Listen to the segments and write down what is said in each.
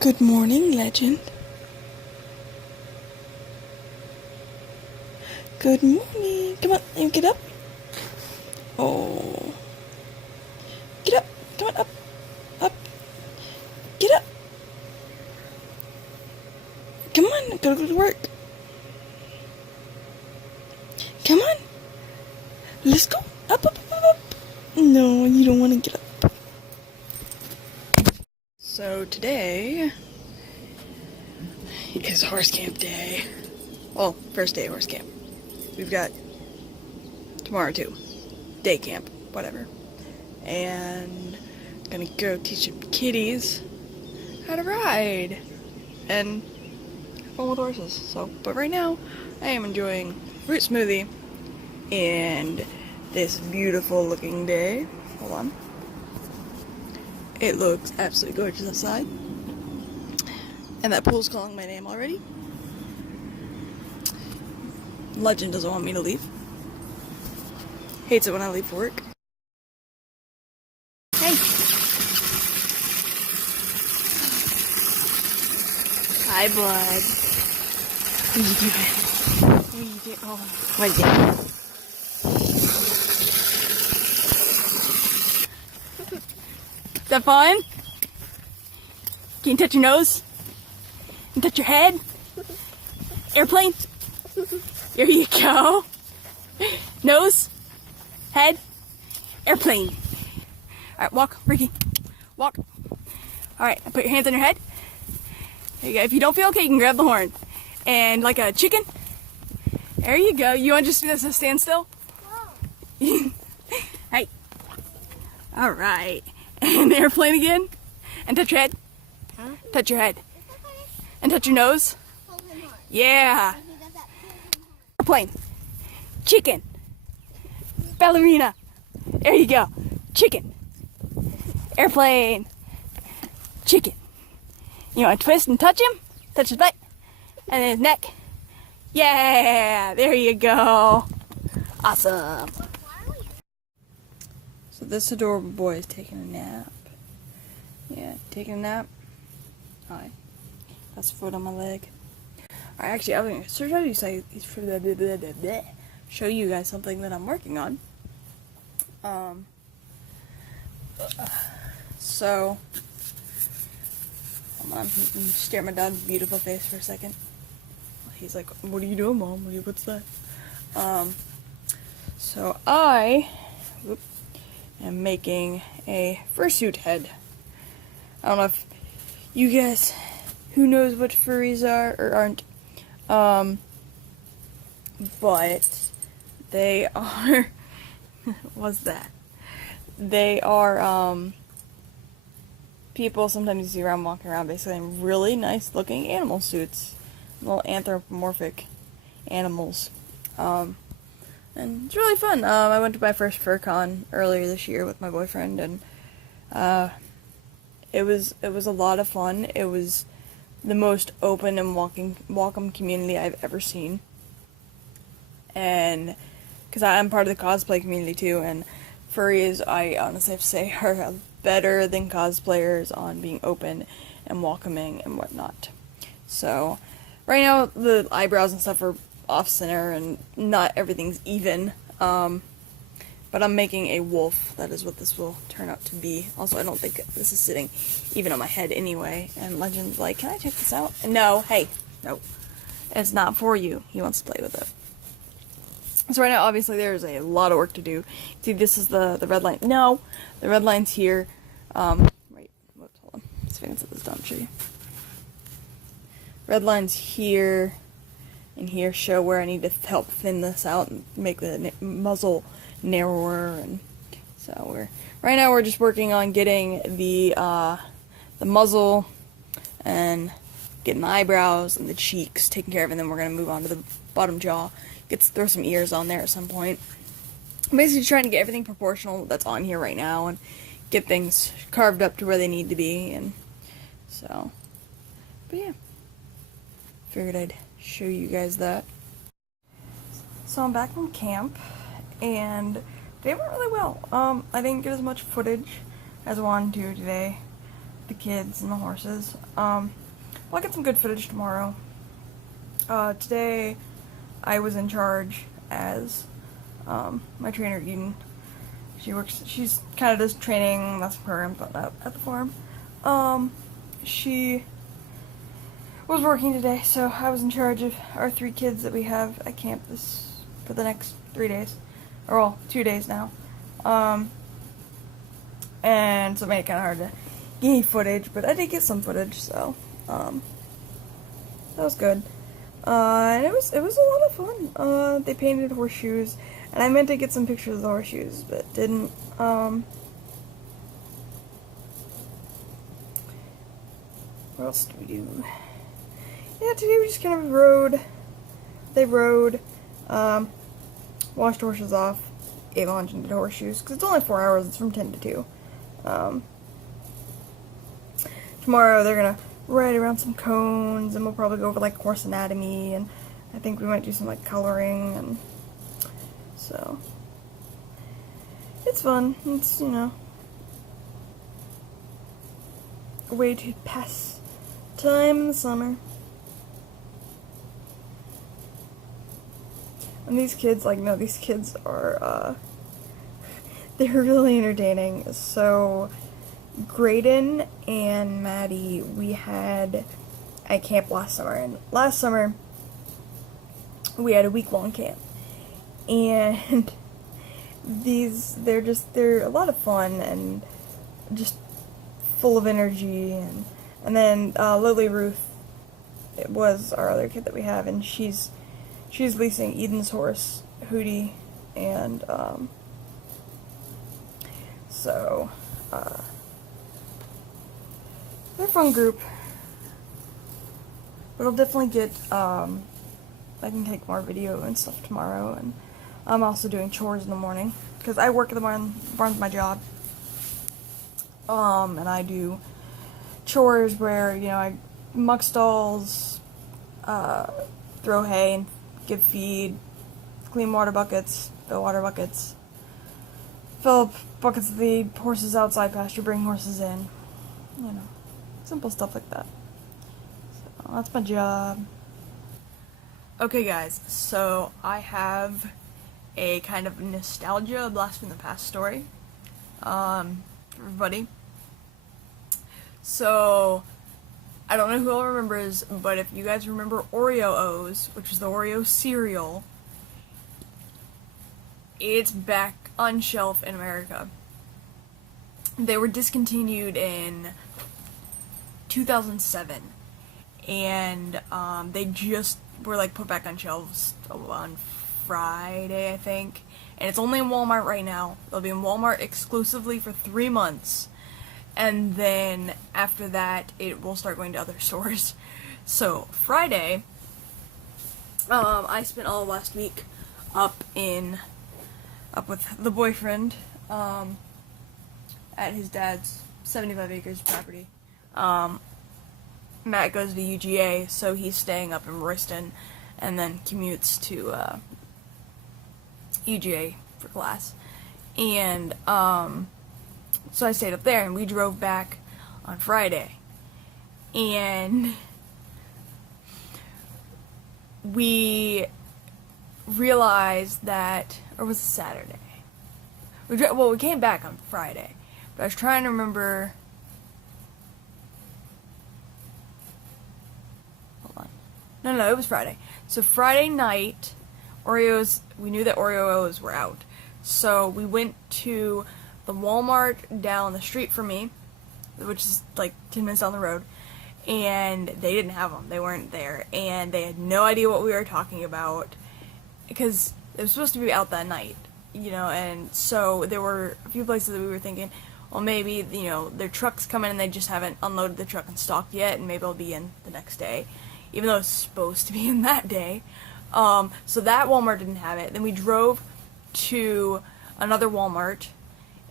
Good morning, legend. Good morning. Come on, you get up. Oh. Get up. Come on, up. Up. Get up. Come on, gotta go to work. Come on. Let's go. Up, up, up, up. No, you don't want to get up. So today is horse camp day. Well, first day of horse camp. We've got tomorrow too. Day camp, whatever. And I'm gonna go teach the kiddies how to ride and have fun with horses. So, but right now I am enjoying fruit smoothie and this beautiful looking day. Hold on. It looks absolutely gorgeous outside. And that pool's calling my name already. Legend doesn't want me to leave. Hates it when I leave for work. Hey. Hi, bud. What are you doing? What are you doing? Oh, what is it? Is that fun? Can you touch your nose? Can you touch your head? Airplane? There you go. Nose? Head? Airplane. Alright, walk, Ricky. Walk. Alright, put your hands on your head. There you go. If you don't feel okay, you can grab the horn. And like a chicken. There you go. You want to just do this at a standstill? No. Hey. Alright. And the airplane again. And touch your head. Huh? Touch your head. And touch your nose. Yeah. Airplane. Chicken. Ballerina. There you go. Chicken. Airplane. Chicken. You want to twist and touch him? Touch his butt. And then his neck. Yeah. There you go. Awesome. So this adorable boy is taking a nap. Yeah, taking a nap. Alright. That's a foot on my leg. Alright, actually, I was going to show you guys something that I'm working on. So, hold on, stare at my dog's beautiful face for a second. He's like, what are you doing, Mom? What's that? So I am making a fursuit head. I don't know if you guys, who knows what furries are or aren't, but they are, what's that? They are, people sometimes you see around walking around basically in really nice looking animal suits. Little anthropomorphic animals. And it's really fun. I went to my first fur con earlier this year with my boyfriend, and it was a lot of fun. It was the most open and welcome community I've ever seen. And because I'm part of the cosplay community too, and furries, I honestly have to say, are better than cosplayers on being open and welcoming and whatnot. So right now the eyebrows and stuff are off center and not everything's even, but I'm making a wolf. That is what this will turn out to be. Also, I don't think this is sitting even on my head anyway, and Legend's like, can I check this out? No, hey, no, it's not for you. He wants to play with it. So right now, obviously, there's a lot of work to do. See, this is the red line. No, the red line's here. Right, whoops, hold on. Let's see if I can set this down and show you. Red line's here and here show where I need to help thin this out and make the muzzle narrower. And so right now we're just working on getting the muzzle and getting the eyebrows and the cheeks taken care of, and then we're gonna move on to the bottom jaw. Throw some ears on there at some point. I'm basically trying to get everything proportional that's on here right now and get things carved up to where they need to be. And so, but yeah, figured I'd show you guys that. So I'm back from camp, and they went really well. I didn't get as much footage as I wanted to today. the kids and the horses. I'll get some good footage tomorrow. Today I was in charge as my trainer Eden. She's kind of does training, lesson programs, whatnot at the farm. She was working today, so I was in charge of our 3 kids that we have at camp for the next 3 days, or well, 2 days now. And so it made it kind of hard to get any footage, but I did get some footage, so that was good. And it was a lot of fun. They painted horseshoes, and I meant to get some pictures of the horseshoes, but didn't. What else did we do? Yeah, today we just kind of rode. They rode, washed horses off, ate lunch, and did horseshoes, because it's only 4 hours, it's from 10 to 2. Tomorrow they're gonna ride around some cones, and we'll probably go over like horse anatomy, and I think we might do some like coloring, and so it's fun. It's, you know, a way to pass time in the summer. And these kids, like, no, these kids are, they're really entertaining. So, Graydon and Maddie, we had at camp last summer, and last summer we had a week-long camp, and they're a lot of fun and just full of energy, and then Lily Ruth, it was our other kid that we have, and she's leasing Eden's horse, Hootie, and so they're a fun group. But I'll definitely get I can take more video and stuff tomorrow, and I'm also doing chores in the morning because I work at the barn. The barn's my job. And I do chores where, you know, I muck stalls, throw hay and give feed, clean water buckets, fill water buckets, fill up buckets of the horses outside pasture, bring horses in, you know, simple stuff like that. So that's my job. Okay guys, so I have a kind of nostalgia blast from the past story for everybody. So I don't know who all remembers, but if you guys remember Oreo O'S, which is the Oreo cereal, it's back on shelf in America. They were discontinued in 2007, and they just were like put back on shelves on Friday, I think, and it's only in Walmart right now. They'll be in Walmart exclusively for 3 months. And then after that, it will start going to other stores. So Friday, I spent all last week up with the boyfriend at his dad's 75 acres property. Matt goes to UGA, so he's staying up in Royston, and then commutes to UGA for class. And so I stayed up there, and we drove back on Friday, and we realized that, or was it Saturday? We came back on Friday, but I was trying to remember. Hold on. No, it was Friday. So Friday night, we knew that Oreo O'S were out, so we went to the Walmart down the street from me, which is like 10 minutes down the road, and they didn't have them. They weren't there, and they had no idea what we were talking about, because it was supposed to be out that night, you know, and so there were a few places that we were thinking, well, maybe, you know, their truck's coming and they just haven't unloaded the truck and stocked yet, and maybe it'll be in the next day, even though it's supposed to be in that day. So that Walmart didn't have it. Then we drove to another Walmart,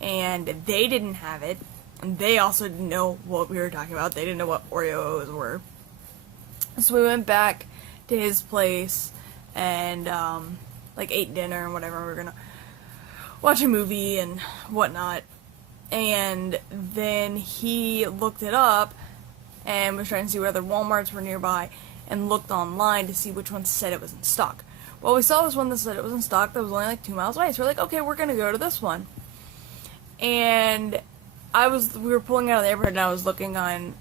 and they didn't have it, and they also didn't know what we were talking about. They didn't know what Oreo O'S were. So we went back to his place and like ate dinner and whatever. We were gonna watch a movie and whatnot, And then he looked it up and was trying to see whether Walmarts were nearby and looked online to see which one said it was in stock. Well, we saw this one that said it was in stock that was only like 2 miles away. So we're like, okay, we're gonna go to this one. And we were pulling out of the neighborhood and I was looking on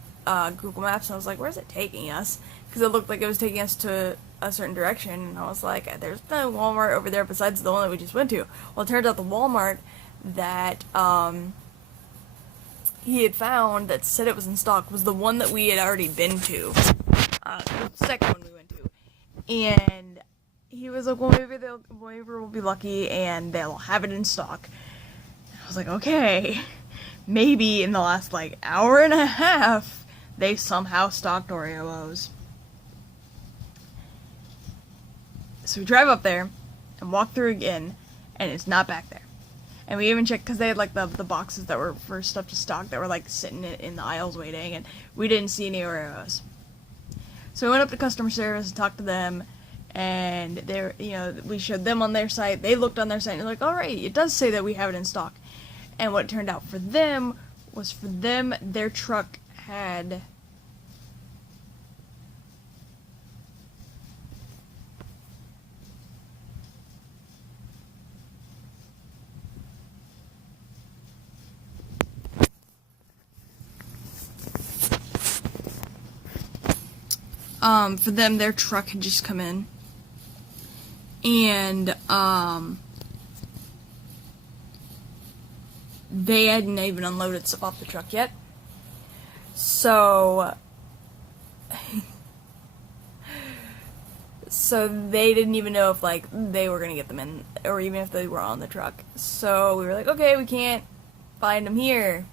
Google Maps and I was like, where's it taking us? Because it looked like it was taking us to a certain direction, and I was like, there's no Walmart over there besides the one that we just went to. Well, it turns out the Walmart that he had found that said it was in stock was the one that we had already been to, the second one we went to. And he was like, well, maybe we'll be lucky and they'll have it in stock. I was like, okay, maybe in the last like hour and a half they somehow stocked Oreo O'S. So we drive up there and walk through again, and it's not back there. And we even checked, because they had like the boxes that were for stuff to stock that were like sitting in the aisles waiting, and we didn't see any Oreo O'S. So we went up to customer service and talked to them, and we showed them on their site. They looked on their site and they're like, all right, it does say that we have it in stock. And what it turned out for them was their truck had their truck had just come in, and they hadn't even unloaded stuff off the truck yet. So they didn't even know if like they were gonna get them in, or even if they were on the truck. So we were like, okay, we can't find them here.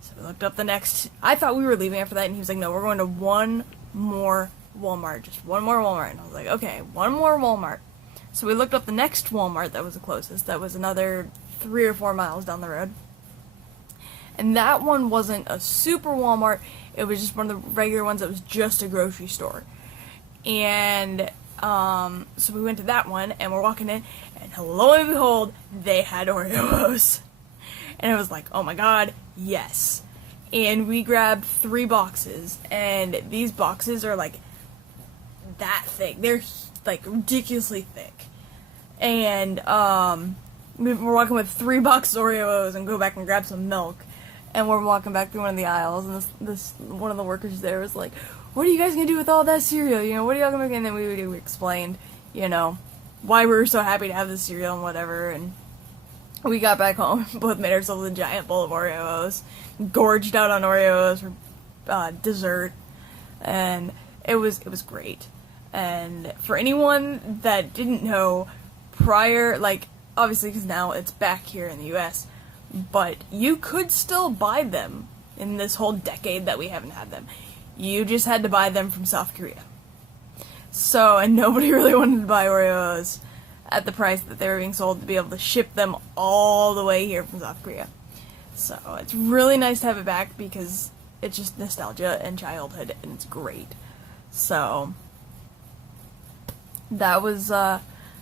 So we looked up the next. I thought we were leaving after that, and he was like, no, we're going to one more Walmart, just one more Walmart. And I was like, okay, one more Walmart. So we looked up the next Walmart that was the closest. That was another 3 or 4 miles down the road. And that one wasn't a super Walmart. It was just one of the regular ones that was just a grocery store. And so we went to that one, and we're walking in, and lo and behold, they had Oreo O'S. And I was like, oh my god, yes. And we grabbed 3 boxes, and these boxes are like that thick. They're like ridiculously thick. And we're walking with 3 boxes of Oreo O'S and go back and grab some milk. And we're walking back through one of the aisles, and this one of the workers there was like, what are you guys gonna do with all that cereal? You know, what are y'all gonna make? And then we explained, you know, why we were so happy to have this cereal and whatever. And we got back home, both made ourselves a giant bowl of Oreo O'S, gorged out on Oreo O'S for dessert, and it was great. And for anyone that didn't know prior, like, obviously because now it's back here in the U.S., but you could still buy them in this whole decade that we haven't had them. You just had to buy them from South Korea. So, and nobody really wanted to buy Oreo O'S at the price that they were being sold to be able to ship them all the way here from South Korea. So, it's really nice to have it back because it's just nostalgia and childhood, and it's great. So, that was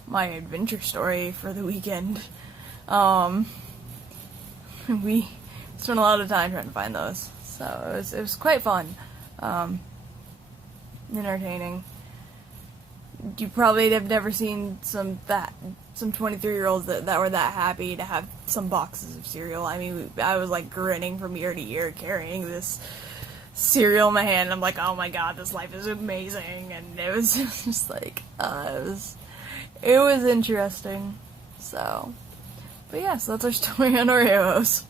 my adventure story for the weekend. We spent a lot of time trying to find those, so it was quite fun, entertaining. You probably have never seen some 23-year-olds that were that happy to have some boxes of cereal. I mean, I was like grinning from ear to ear carrying this cereal in my hand. I'm like, oh my god, this life is amazing, and it was just like, it was interesting. So, but yeah, so that's our story on Oreo O'S.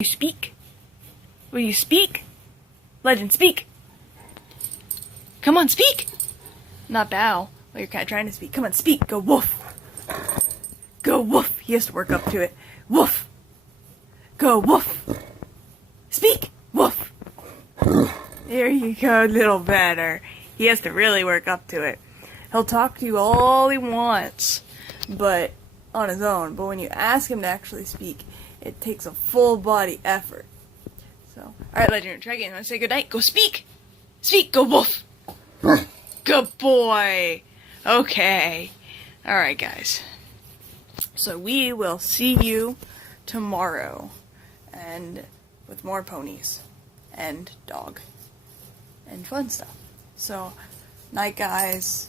You speak? Will you speak? Legend, speak! Come on, speak! Not bow. Well, you're kind of trying to speak. Come on, speak! Go woof! Go woof! He has to work up to it. Woof! Go woof! Speak! Woof! There you go, little better. He has to really work up to it. He'll talk to you all he wants, but on his own. But when you ask him to actually speak, it takes a full body effort. So, alright, Legend, try again. Want to say goodnight? Go speak! Speak! Go woof! Good boy! Okay. Alright, guys. So we will see you tomorrow, and with more ponies and dog and fun stuff. So, night, guys.